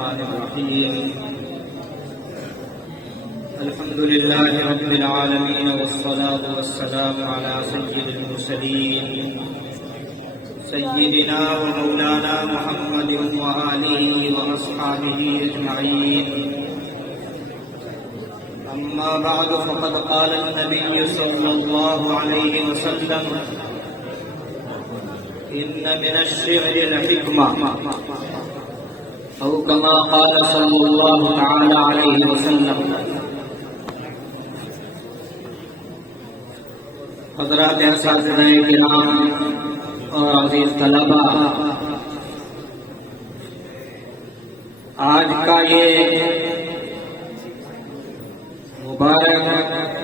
الرحمن الرحيم الحمد لله رب العالمين والصلاة والسلام على سيد المرسلين سيدنا ومولانا محمد وآله وأصحابه أجمعين. أما بعد فقد قال النبي صلى الله عليه وسلم إن من الشعر لحكمة أو كما قال صلى الله تعالى عليه وسلم. حضرات اساتذہ کرام اور عزیز طلبہ، آج کا یہ مبارک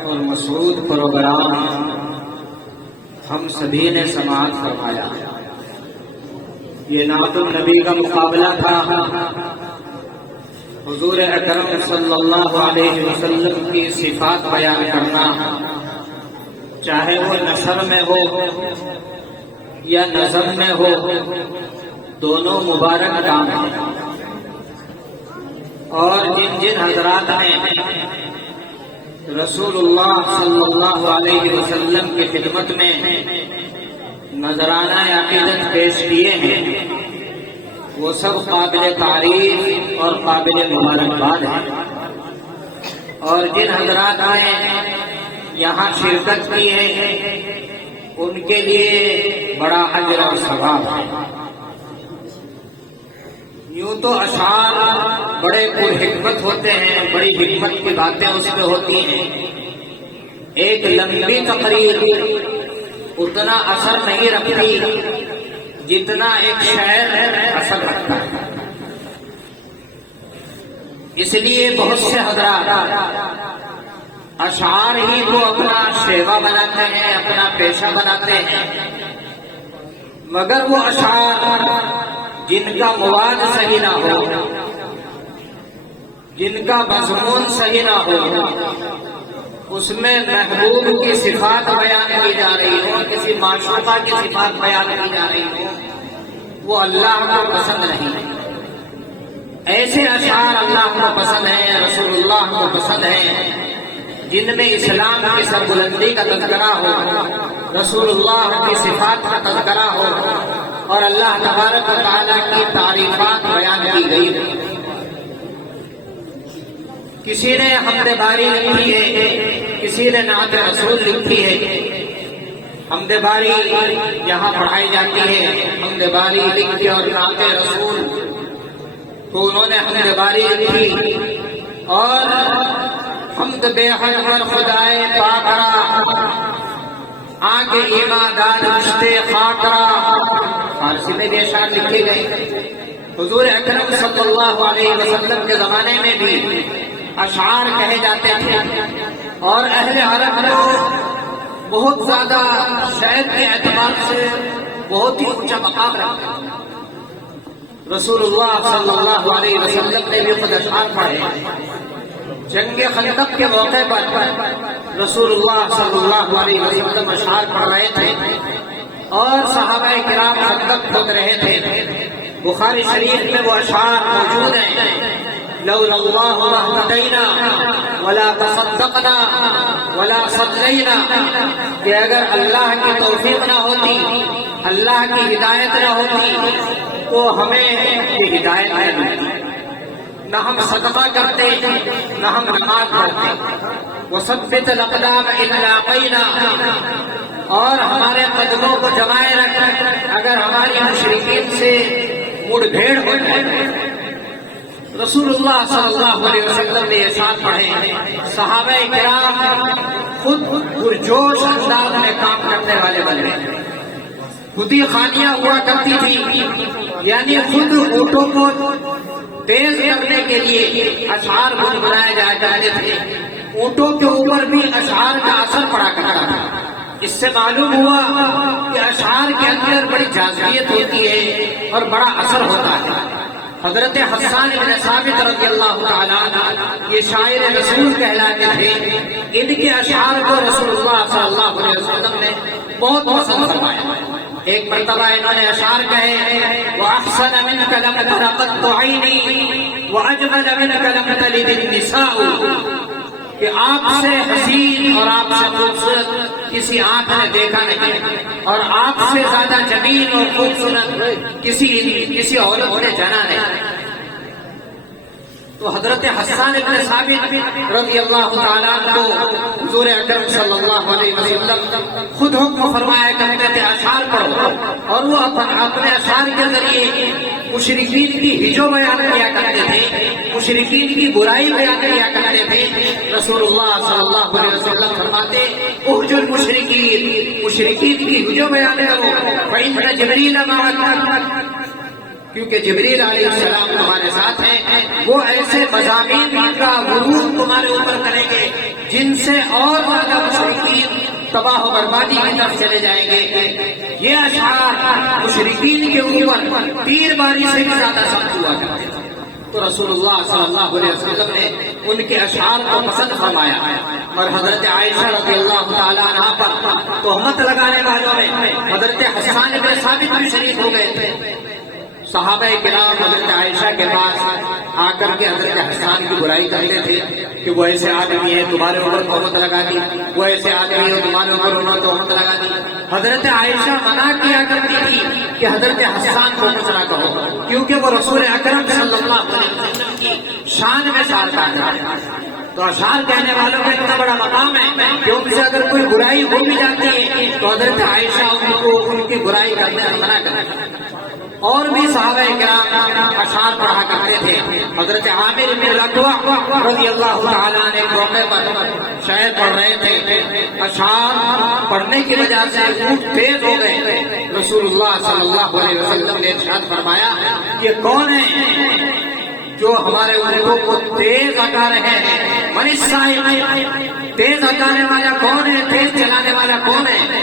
اور مسعود پروگرام ہم سبھی نے سماعت فرمایا. یہ نعت النبی کا مقابلہ تھا. حضور اکرم صلی اللہ علیہ وسلم کی صفات بیان کرنا، چاہے وہ نثر میں ہو یا نظم میں ہو، دونوں مبارک کام ہیں. اور جن حضرات نے رسول اللہ صلی اللہ علیہ وسلم کی خدمت میں نذرانہ عقیدت پیش کیے ہیں، وہ سب قابل تعریف اور قابل مبارکباد ہیں. اور جن حضرات نے یہاں شرکت کی ہے ان کے لیے بڑا اجر اور ثواب ہے. یوں تو اشعار بڑے پرحکمت ہوتے ہیں، بڑی حکمت کی باتیں اس میں ہوتی ہیں. ایک لمبی تقریر اتنا اثر نہیں رکھتی جتنا ایک شعر اثر رکھتا ہے. اس لیے بہت سے حضرات اشعار ہی کو اپنا شیوا بناتے ہیں، اپنا پیشہ بناتے ہیں، مگر وہ اشعار جن کا مواد صحیح نہ ہو، جن کا مضمون صحیح نہ ہو، اس میں محبوب کی صفات بیان کی جا رہی ہو، کسی معشوقہ کی صفات بیان کی جا رہی ہو، وہ اللہ کو پسند نہیں. ایسے اشعار اللہ کو پسند ہیں، رسول اللہ کو پسند ہیں، جن میں اسلام کی سربلندی کا تذکرہ ہو، رسول اللہ کی صفات کا تذکرہ ہو، اور اللہ تبارک و تعالیٰ کی تعریفات بیان کی گئی. کسی نے حمد باری لکھی ہے، کسی نے نعت رسول لکھی ہے. حمد باری یہاں پڑھائی جاتی ہے، حمد باری لکھی، اور نعت رسول تو انہوں نے حمد باری لکھی. اور حمد بے حد پر خدائے پاکرا، آگے ایماندار رشتے خاکرا، فارسی میں بھی اشعار لکھے گئے. حضور اکرم صلی اللہ علیہ وسلم کے زمانے میں بھی اشعار کہے جاتے تھے، اور اہل عرب کو بہت زیادہ شعر کے اعتبار سے بہت ہی اونچا مقام رکھتے. رسول اللہ صلی اللہ علیہ وسلم نے بھی خود اشعار پڑھے. جنگ خندق کے موقع پر رسول اللہ صلی اللہ علیہ وسلم اشعار پڑھ رہے تھے اور صحابہ کرام خندق کھود رہے تھے. بخاری شریف میں وہ اشعار موجود ہیں: لولا اللہ ما اهتدینا ولا تصدقنا ولا صلینا، کہ اگر اللہ کی توفیق نہ ہوتی، اللہ کی ہدایت نہ ہوتی تو ہمیں یہ ہدایت نہ ملتی، نہ ہم صدقہ کرتے، نہ ہم نماز پڑھتے. وثبت الاقدام ان لاقینا، اور ہمارے قدموں کو جمائے رکھ اگر ہماری مشرکین سے مڑ بھیڑ ہو جائے. رسول اللہ صلی اللہ علیہ وسلم نے یہ ساتھ پڑھے. صحابہ کرام خود پرجوش انداز میں کام کرنے والے بنے. خودی خانیاں ہوا کرتی تھی، یعنی خود اونٹوں کو تیز کرنے کے لیے اشعار بنائے جاتے تھے. اونٹوں کے اوپر بھی اشعار کا اثر پڑا کرتا تھا. اس سے معلوم ہوا کہ اشعار کے اندر بڑی جاذبیت ہوتی ہے اور بڑا اثر ہوتا ہے. حضرت حسان بن ثابت رضی اللہ تعالیٰ یہ شاعر رسول کہلاتے تھے. ان کے اشعار کو رسول اللہ صلی اللہ علیہ وسلم نے بہت پسند فرمایا. ایک مرتبہ انہوں نے اشعار کہے: وَأَحْسَنَ مِنْكَ لَمْ تَرَ قَطُّ عَيْنِي وَأَجْمَلَ مِنْكَ لَمْ تَلِدِ النِّسَاءُ کہ آپ سے حسین اور آپ سے خوبصورت کسی آنکھ نے دیکھا نہیں، اور آپ سے زیادہ جمیل اور خوبصورت کسی عورت نے جانا نہیں۔ تو حضرت حسان بن ثابت رضی اللہ تعالیٰ کو حضور اکرم صلی اللہ علیہ وسلم خود حکم فرمایا کرتے تھے اشعار پڑھو، اور وہ اپنے اشعار کے ذریعے مشرکین کی ہجو بیان کیا کرتے تھے، مشرکین کی برائی بیان کیا کرتے تھے۔ رسول اللہ صلی اللہ علیہ وسلم فرماتے احجوا المشرکین، مشرکین کی ہجو بیان کرو، فإن جبریل معکم، کیونکہ جبریل علیہ السلام تمہارے ساتھ ہیں، وہ ایسے مضامین کا غرور تمہارے اوپر کریں گے جن سے اور زیادہ مشرکین تباہ و بربادی کی طرف چلے جائیں گے۔ یہ اشعار مشرکین کے اوپر تیر باری سے بھی زیادہ سخت ہوا کرتے تھے۔ تو رسول اللہ صلی اللہ علیہ وسلم نے ان کے اشعار کو پسند فرمایا، اور حضرت عائشہ رضی اللہ تعالیٰ عنہا پر تہمت لگانے والوں میں حضرت حسان بن ثابت بھی شریک ہو گئے تھے۔ صحابہ کرام حضرت عائشہ کے پاس آ کر کے حضرت حسان کی برائی کرتے تھے کہ وہ ایسے آدمی ہے تمہارے اوپر تہمت لگا دی، وہ ایسے آدمی ہے تمہارے اوپر انہوں نے تہمت لگا دی۔ حضرت عائشہ منع کیا کرتی تھی کہ حضرت حسان کو کچھ نہ کہو، کیونکہ وہ رسول اکرم صلی اللہ علیہ وسلم کی شان میں ساتھ آتا ہے۔ تو اشعار کہنے والوں کا اتنا بڑا مقام ہے کہ ان سے اگر کوئی برائی ہو بھی جاتی ہے تو حضرت عائشہ ان کی برائی کرنے سے منع کرتی ہے۔ اور بھی صحابہ کرام اشعار پڑھا کرتے تھے۔ حضرت عامر بن ربیعہ رضی اللہ تعالیٰ عنہ ایک موقع پر شعر پڑھ رہے تھے، اشعار پڑھنے کی وجہ سے اونٹ تیز ہو گئے۔ رسول اللہ صلی اللہ علیہ وسلم نے ارشاد فرمایا یہ کون ہے جو ہمارے اونٹوں کو تیز ہٹا رہے ہیں؟ من السائق، تیز ہٹانے والا کون ہے، تیز چلانے والا کون ہے؟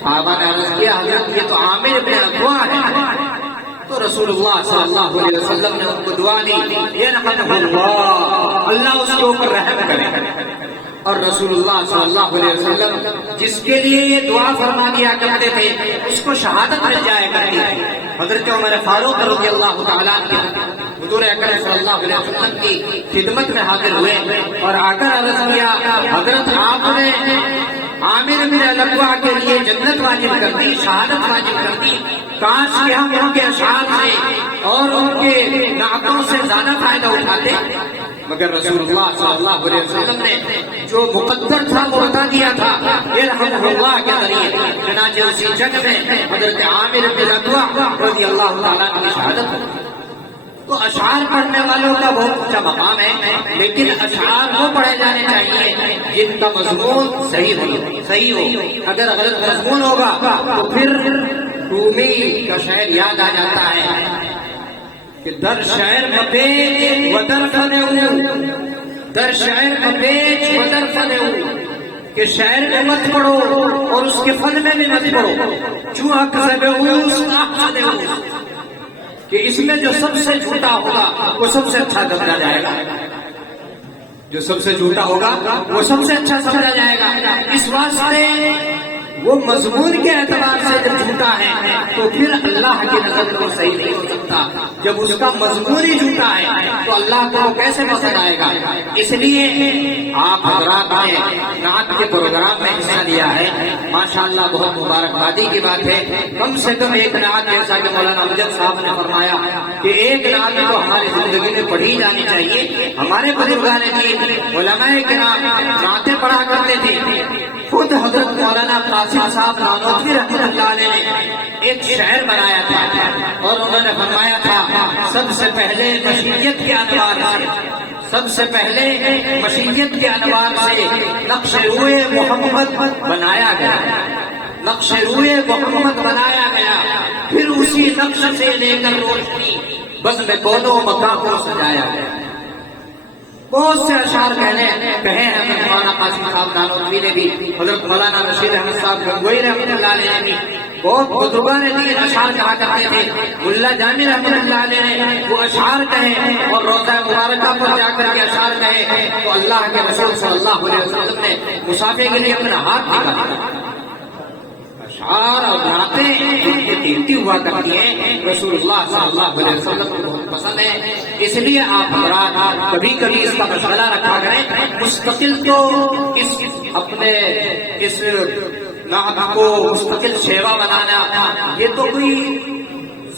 صحابہ نے عرض کیا حضرت یہ تو عامر بن ربیعہ ہے۔ تو رسول اللہ صلی اللہ علیہ وسلم نے ان کو دعا دی یرحمہ اللہ، اللہ اس کے اوپر رحم کرے۔ اور رسول اللہ صلی اللہ علیہ وسلم جس کے لیے یہ دعا فرما دیا کرتے تھے اس کو شہادت مل جائے کرتی تھی۔ حضرت عمر فاروق رضی اللہ تعالیٰ عنہ حضور اکرم صلی اللہ علیہ وسلم کی خدمت میں حاضر ہوئے اور آ کر عرض کیا حضرت آپ نے عامر بن ربیعہ کے لیے جنت واجب کر دی، شہادت واجب کر دی، کاش کہ ہم ان کے اشعار سے اور ان کے نعتوں سے زیادہ فائدہ اٹھاتے، مگر رسول اللہ صلی اللہ علیہ وسلم نے جو مقدر تھا وہ بتا دیا تھا یرحمہ اللہ کے ذریعے۔ چنانچہ اسی جنگ میں حضرت عامر بن ربیعہ رضی اللہ تعالیٰ کی شہادت ہوئی۔ تو اشعار پڑھنے والوں کا بہت اونچا مقام ہے، لیکن اشعار وہ پڑھے جانے چاہیے جن کا مضمون صحیح ہو۔ اگر غلط مضمون ہوگا تو پھر رومی کا شعر یاد آ جاتا ہے کہ در شعر مپیچ و در فن او، در شعر مپیچ و در فن او، کہ شعر میں مت پڑھو اور اس کے فن میں بھی مت پڑھو، جو اکذب اوس احسن اوس، کہ اس میں جو سب سے جھوٹا ہوگا وہ سب سے اچھا سمجھا جائے گا، جو سب سے جھوٹا ہوگا وہ سب سے اچھا سمجھا جائے گا۔ اس واسطے وہ مضمون کے اعتبار سے جب جھوٹا ہے تو پھر اللہ کی نظر کو صحیح نہیں ہو سکتا۔ جب اس کا مضمون ہی جھوٹا ہے تو اللہ کو کیسے پسند آئے گا؟ اس لیے آپ حضرات نے نعت کے پروگرام میں حصہ لیا ہے، ماشاءاللہ بہت مبارکبادی کی بات ہے۔ کم سے کم ایک نعت، جیسا کہ مولانا امجد صاحب نے فرمایا کہ ایک نعت تو ہماری زندگی میں پڑھی جانی چاہیے۔ ہمارے بزرگان دین علماء کرام نعتیں پڑھا کرتے تھے۔ خود حضرت مولانا قاسم صاحب نانوتوی رحمۃ اللہ علیہ نے ایک شعر بنایا تھا اور انہوں نے فرمایا تھا سب سے پہلے مشیت کے انوار سے، سب سے پہلے مشیت کے انوار سے نقش روئے محمد بنایا گیا، نقش روئے محمد بنایا گیا، پھر اسی نقش سے لے کر روشنی بس میں کونوں مقام کو سجایا گیا۔ بہت سے اشعار کہے ہیں مولانا قاسم صاحب نانوتوی نے بھی، حضرت مولانا رشید احمد صاحب گنگوئی رحمۃ اللہ علیہ نے بھی، بہت بزرگان دین اشعار کہا کرتے تھے۔ ملا جامی رحمۃ اللہ علیہ نے وہ اشعار کہے اور روضہ مبارکہ پر جا کر کے اشعار کہے تو اللہ کے رسول صلی اللہ علیہ وسلم نے مسافے کے لیے اپنا ہاتھ نکالا۔ اشعار اور نعتیں جو قیمتی ہوا کرتی ہیں رسول اللہ صلی اللہ علیہ وسلم کو بہت پسند ہے. اس لیے آپ حضرات کبھی کبھی اس کا مشغلہ رکھا کریں. مستقل تو اپنے اس نعت کو مستقل شیوا بنانا یہ تو کوئی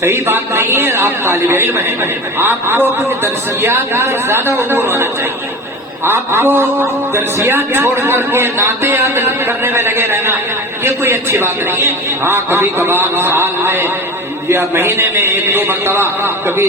صحیح بات نہیں ہے. آپ طالب علم ہیں, آپ کو اپنی درسیات کا زیادہ عبور ہونا چاہیے. آپ کو درسیات چھوڑ کر کے نعتیں یاد کرنے میں لگے رہنا یہ کوئی اچھی بات نہیں ہے. ہاں کبھی کبھار سال میں یا مہینے میں 1-2 مرتبہ کبھی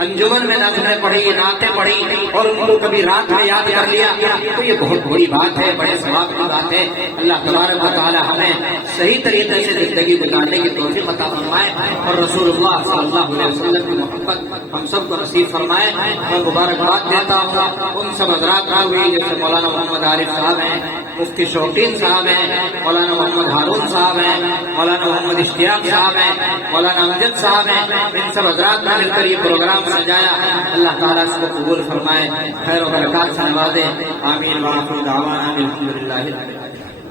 انجمن میں نظمیں پڑھی, نعتیں پڑھی اور ان کو کبھی رات میں یاد کر لیا تو یہ بہت بڑی بات ہے, بڑے ثواب کی بات ہے. اللہ تبارک و تعالی ہمیں صحیح طریقے سے زندگی گزارنے کی توفیق عطا فرمائے اور رسول اللہ صلی اللہ علیہ وسلم کی محبت ہم سب کو نصیب فرمائے. میں مبارکباد دیتا ہوں ان سب حضرات کو بھی جیسے مولانا محمد عارف صاحب ہیں, مفتی شوقین صاحب ہیں, مولانا محمد ہارون صاحب ہیں, مولانا محمد اشتیاق صاحب ہیں, مولانا امجد صاحب ہیں. ان سب حضرات نے مل کر یہ پروگرام سجایا. اللہ تعالیٰ اس کو قبول فرمائے, خیر و برکات سے نوازے. آمین. وآخر دعوانا الحمدللہ.